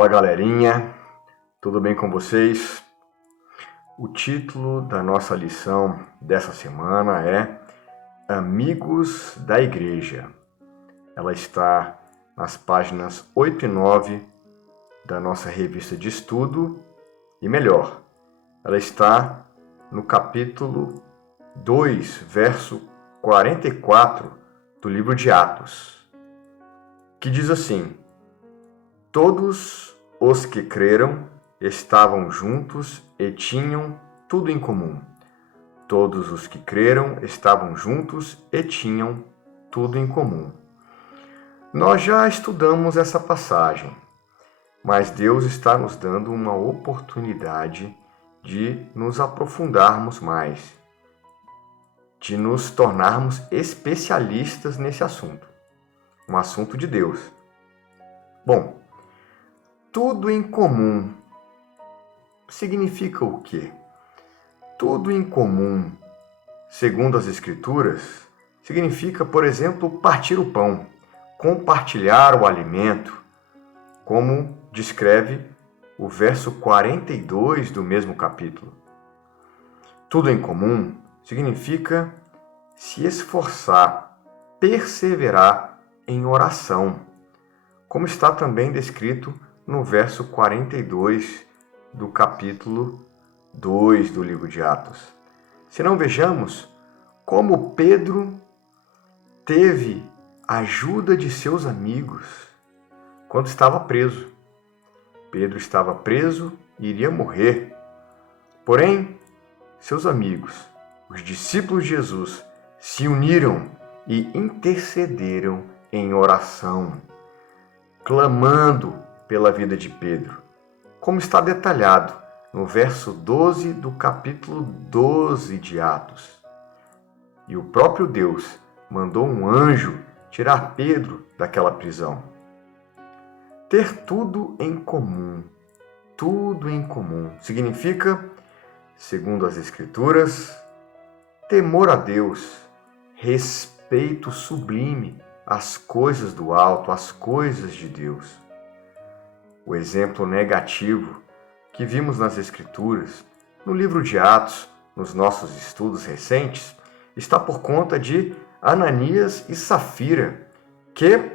Fala galerinha, tudo bem com vocês? O título da nossa lição dessa semana é Amigos da Igreja. Ela está nas páginas 8 e 9 da nossa revista de estudo e melhor, ela está no capítulo 2, verso 44 do livro de Atos, que diz assim: Todos os que creram estavam juntos e tinham tudo em comum. Todos os que creram estavam juntos e tinham tudo em comum. Nós já estudamos essa passagem, mas Deus está nos dando uma oportunidade de nos aprofundarmos mais, de nos tornarmos especialistas nesse assunto, um assunto de Deus. Bom, tudo em comum significa o quê? Tudo em comum, segundo as Escrituras, significa, por exemplo, partir o pão, compartilhar o alimento, como descreve o verso 42 do mesmo capítulo. Tudo em comum significa se esforçar, perseverar em oração, como está também descrito no verso 42 do capítulo 2 do livro de Atos. Se não vejamos como Pedro teve ajuda de seus amigos quando estava preso. Pedro estava preso e iria morrer. Porém, seus amigos, os discípulos de Jesus, se uniram e intercederam em oração, clamando pela vida de Pedro, como está detalhado no verso 12 do capítulo 12 de Atos. E o próprio Deus mandou um anjo tirar Pedro daquela prisão. Ter tudo em comum, significa, segundo as Escrituras, temor a Deus, respeito sublime às coisas do alto, às coisas de Deus. O exemplo negativo que vimos nas Escrituras, no livro de Atos, nos nossos estudos recentes, está por conta de Ananias e Safira, que,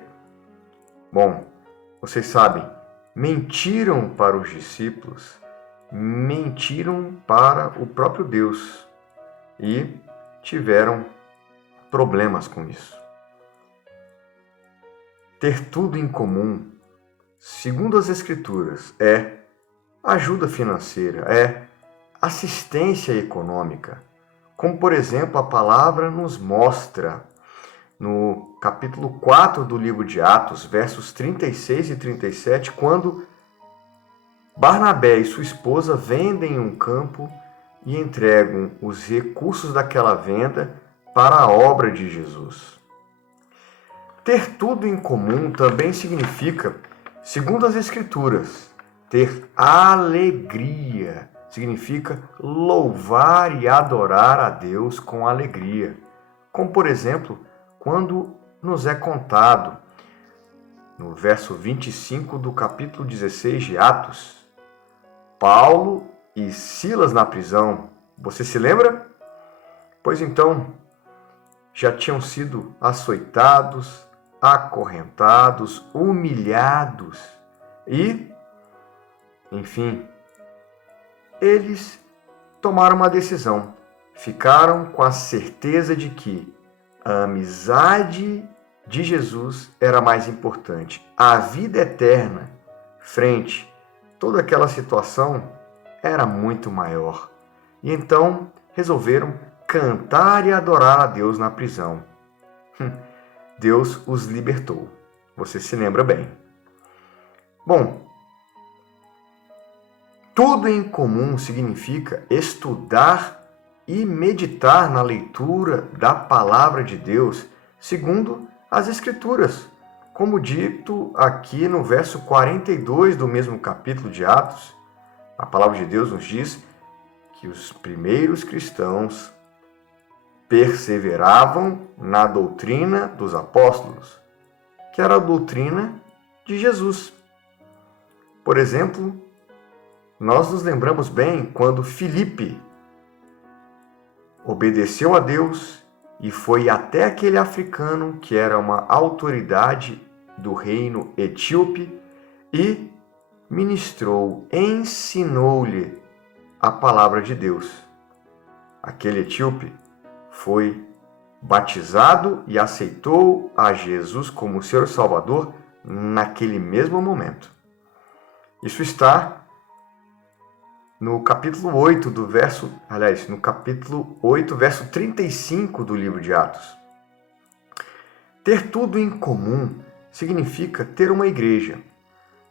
vocês sabem, mentiram para os discípulos, mentiram para o próprio Deus e tiveram problemas com isso. Ter tudo em comum, segundo as Escrituras, é ajuda financeira, é assistência econômica, como por exemplo a palavra nos mostra no capítulo 4 do livro de Atos, versos 36 e 37, quando Barnabé e sua esposa vendem um campo e entregam os recursos daquela venda para a obra de Jesus. Ter tudo em comum também significa, segundo as Escrituras, ter alegria. Significa louvar e adorar a Deus com alegria. Como, por exemplo, quando nos é contado, no verso 25 do capítulo 16 de Atos, Paulo e Silas na prisão. Você se lembra? Pois então, já tinham sido açoitados, acorrentados, humilhados e, enfim, eles tomaram uma decisão. Ficaram com a certeza de que a amizade de Jesus era mais importante. A vida eterna, frente a toda aquela situação, era muito maior. E então resolveram cantar e adorar a Deus na prisão. Deus os libertou. Você se lembra bem. Bom, tudo em comum significa estudar e meditar na leitura da palavra de Deus, segundo as Escrituras, como dito aqui no verso 42 do mesmo capítulo de Atos. A palavra de Deus nos diz que os primeiros cristãos perseveravam na doutrina dos apóstolos, que era a doutrina de Jesus. Por exemplo, nós nos lembramos bem quando Filipe obedeceu a Deus e foi até aquele africano que era uma autoridade do reino etíope e ministrou, ensinou-lhe a palavra de Deus. Aquele etíope foi batizado e aceitou a Jesus como seu Salvador naquele mesmo momento. Isso está no capítulo 8 no capítulo 8, verso 35 do livro de Atos. Ter tudo em comum significa ter uma igreja.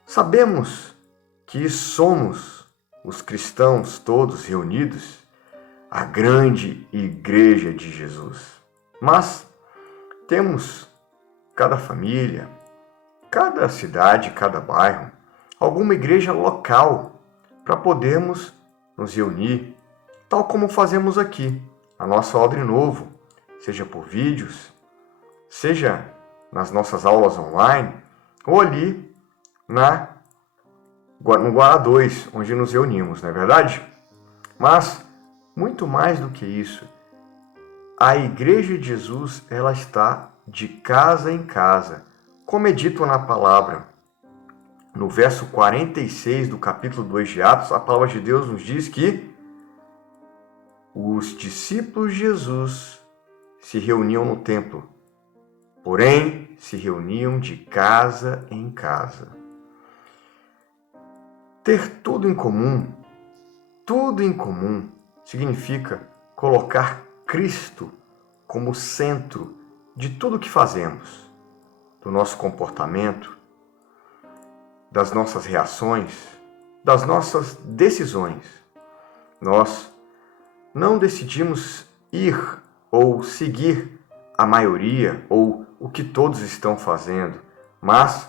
Sabemos que somos os cristãos todos reunidos, a grande igreja de Jesus. Mas temos cada família, cada cidade, cada bairro, alguma igreja local para podermos nos reunir, tal como fazemos aqui, a nossa Odre Novo, seja por vídeos, seja nas nossas aulas online, ou ali no Guará 2, onde nos reunimos, não é verdade? Mas, muito mais do que isso, a Igreja de Jesus, ela está de casa em casa, como é dito na palavra. No verso 46 do capítulo 2 de Atos, a palavra de Deus nos diz que os discípulos de Jesus se reuniam no templo, porém se reuniam de casa em casa. Ter tudo em comum significa colocar Cristo como centro de tudo que fazemos, do nosso comportamento, das nossas reações, das nossas decisões. Nós não decidimos ir ou seguir a maioria ou o que todos estão fazendo, mas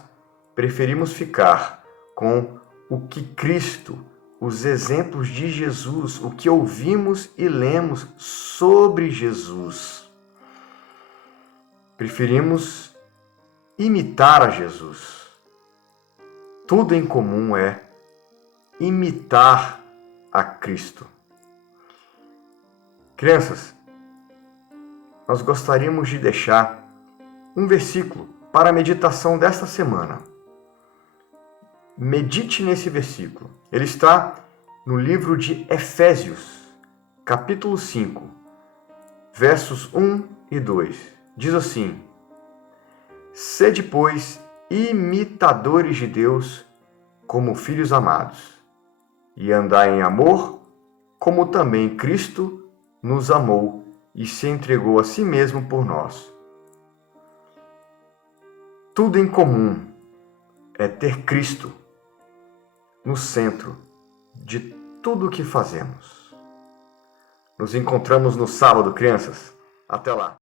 preferimos ficar com o que Cristo, os exemplos de Jesus, o que ouvimos e lemos sobre Jesus. Preferimos imitar a Jesus. Tudo em comum é imitar a Cristo. Crianças, nós gostaríamos de deixar um versículo para a meditação desta semana. Medite nesse versículo. Ele está no livro de Efésios, capítulo 5, versos 1 e 2. Diz assim: Sede, pois, imitadores de Deus como filhos amados, e andai em amor, como também Cristo nos amou e se entregou a si mesmo por nós. Tudo em comum é ter Cristo no centro de tudo o que fazemos. Nos encontramos no sábado, crianças. Até lá!